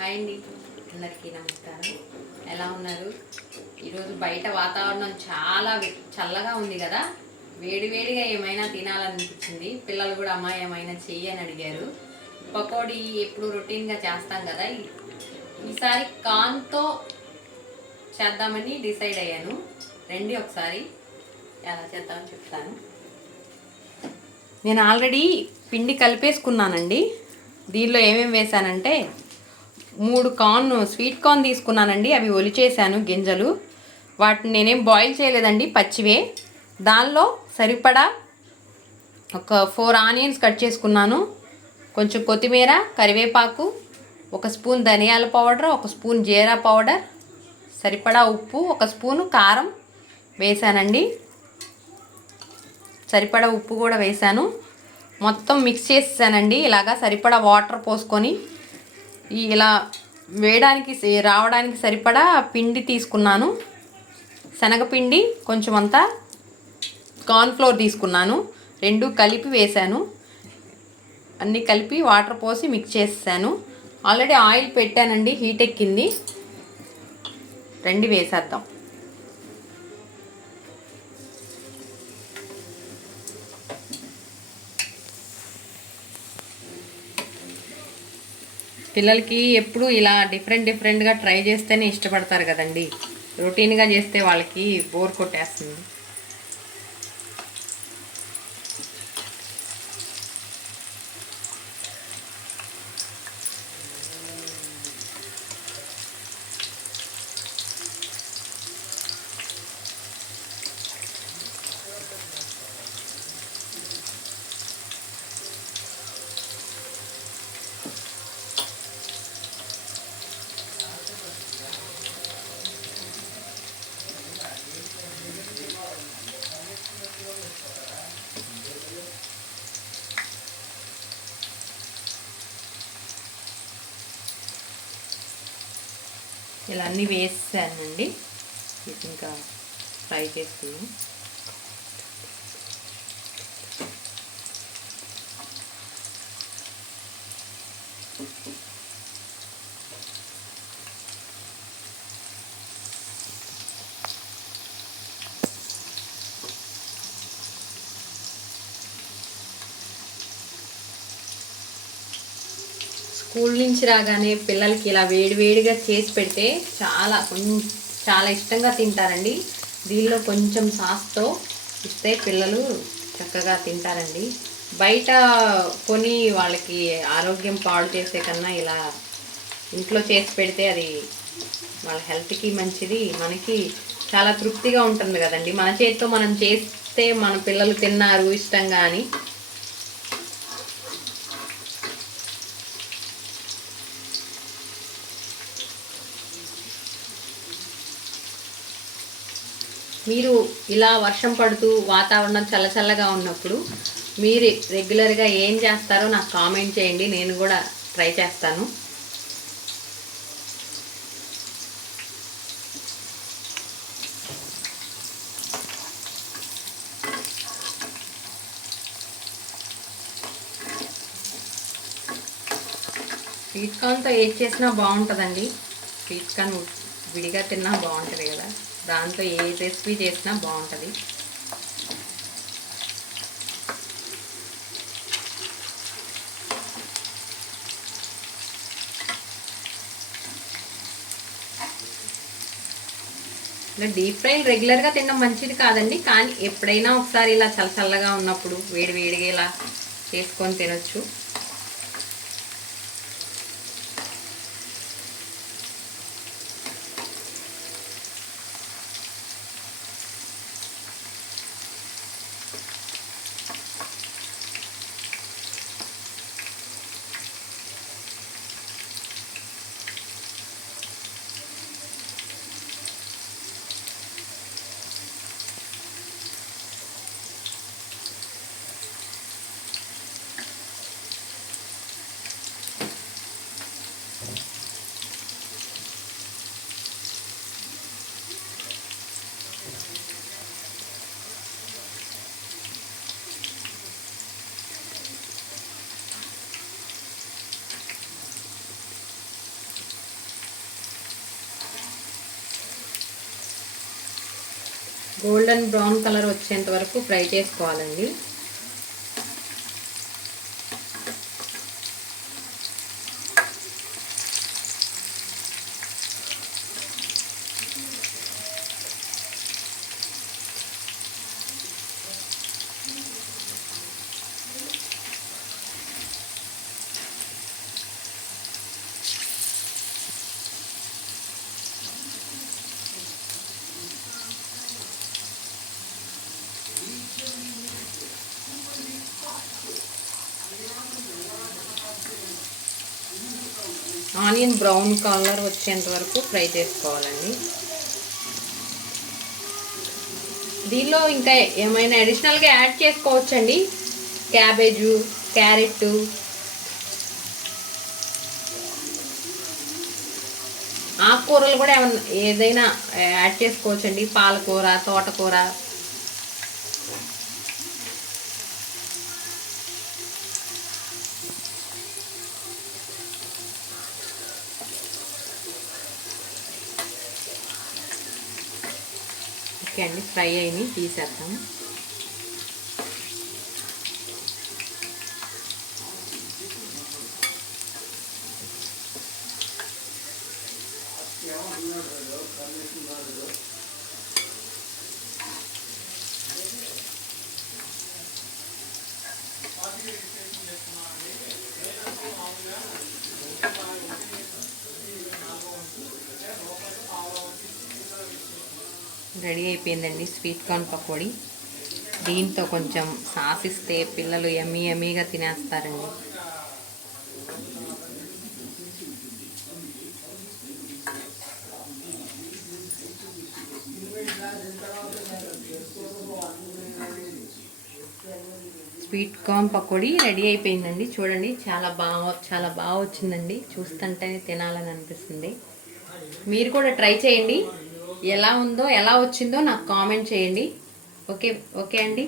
Hi అండి, అందరికీ నమస్కారం. ఎలా ఉన్నారు? ఈరోజు బయట వాతావరణం చాలా చల్లగా ఉంది కదా, వేడివేడిగా ఏమైనా తినాలనిపించింది. పిల్లలు కూడా అమ్మ ఏమైనా చెయ్యి అని అడిగారు. పకోడీ ఎప్పుడు రొటీన్గా చేస్తాం కదా, ఈసారి కార్న్తో చేద్దామని డిసైడ్ అయ్యాను. రండి ఒకసారి ఎలా చేద్దామని చెప్తాను. నేను ఆల్రెడీ పిండి కలిపేసుకున్నానండి. దీనిలో ఏమేమి వేసానంటే 3 కార్న్ స్వీట్ కార్న్ తీసుకున్నానండి. అవి ఒలిచేసాను గింజలు. వాటిని నేనేం బాయిల్ చేయలేదండి, పచ్చివే. దానిలో సరిపడా ఒక 4 ఆనియన్స్ కట్ చేసుకున్నాను. కొంచెం కొత్తిమీర, కరివేపాకు, 1 స్పూన్ ధనియాల పౌడర్, 1 స్పూన్ జీరా పౌడర్, సరిపడా ఉప్పు, 1 స్పూను కారం వేసానండి. సరిపడా ఉప్పు కూడా వేసాను. మొత్తం మిక్స్ చేసేసానండి. ఇలాగా సరిపడా వాటర్ పోసుకొని ఇలా వేయడానికి రావడానికి సరిపడా పిండి తీసుకున్నాను. శనగపిండి కొంచెం అంతా, కార్న్ఫ్లోర్ తీసుకున్నాను. 2 కలిపి వేసాను. అన్నీ కలిపి వాటర్ పోసి మిక్స్ చేసేసాను. ఆల్రెడీ ఆయిల్ పెట్టానండి, హీట్ ఎక్కింది. రండి వేసేద్దాం. పిల్లలకి ఎప్పుడు ఇలా డిఫరెంట్గా ట్రై చేస్తేనే ఇష్టపడతారు కదండి. రొటీన్గా చేస్తే వాళ్ళకి బోర్ కొట్టేస్తుంది. ఇలా అన్నీ వేసానండి. ఇంకా ఫ్రై చేసుకున్నాం. స్కూల్ నుంచి రాగానే పిల్లలకి ఇలా వేడివేడిగా చేసి పెడితే చాలా ఇష్టంగా తింటారండి. దీనిలో కొంచెం సాస్తో ఇస్తే పిల్లలు చక్కగా తింటారండి. బయట కొని వాళ్ళకి ఆరోగ్యం పాడు చేసే కన్నా ఇలా ఇంట్లో చేసి పెడితే అది వాళ్ళ హెల్త్కి మంచిది, మనకి చాలా తృప్తిగా ఉంటుంది కదండి. మన చేతితో మనం చేస్తే మన పిల్లలు తిన్నారు ఇష్టంగా అని. మీరు ఇలా వర్షం పడుతూ వాతావరణం చల్లగా ఉన్నప్పుడు మీరు రెగ్యులర్గా ఏం చేస్తారో నాకు కామెంట్ చేయండి, నేను కూడా ట్రై చేస్తాను. స్వీట్ కార్న్తో ఏది చేసినా బాగుంటుందండి. స్వీట్ కార్న్ విడిగా తిన్నా బాగుంటుంది కదా, దాంతో ఏ రెసిపీ చేసినా బాగుంటుంది. ఇలా డీప్ ఫ్రై రెగ్యులర్గా తినడం మంచిది కాదండి, కానీ ఎప్పుడైనా ఒకసారి ఇలా చల్లగా ఉన్నప్పుడు వేడిగా ఇలా చేసుకొని తినొచ్చు. గోల్డెన్ బ్రౌన్ కలర్ వచ్చేంత వరకు ఫ్రై చేసుకోవాలండి. ఆనియన్ బ్రౌన్ కలర్ వచ్చేంత వరకు ఫ్రై చేసుకోవాలండి. దీనిలో ఇంకా ఏమైనా అడిషనల్గా యాడ్ చేసుకోవచ్చండి. క్యాబేజు, క్యారెట్, ఆకుకూరలు కూడా ఏదైనా యాడ్ చేసుకోవచ్చండి. పాలకూర, తోటకూర. ఓకే అండి, ఫ్రై అయినాయి, తీసేద్దాం. రెడీ అయిపోయిందండి స్వీట్ కార్న్ పకోడీ. దీంతో కొంచెం సాస్ ఇస్తే పిల్లలు యమ్మీ యమ్మీగా తినేస్తారండి. స్వీట్ కార్న్ పకోడీ రెడీ అయిపోయిందండి. చూడండి, చాలా బాగా వచ్చిందండి. చూస్తుంటేనే తినాలని అనిపిస్తుంది. మీరు కూడా ట్రై చేయండి. ఎలా వచ్చిందో నాకు కామెంట్ చేయండి. ఓకే అండి.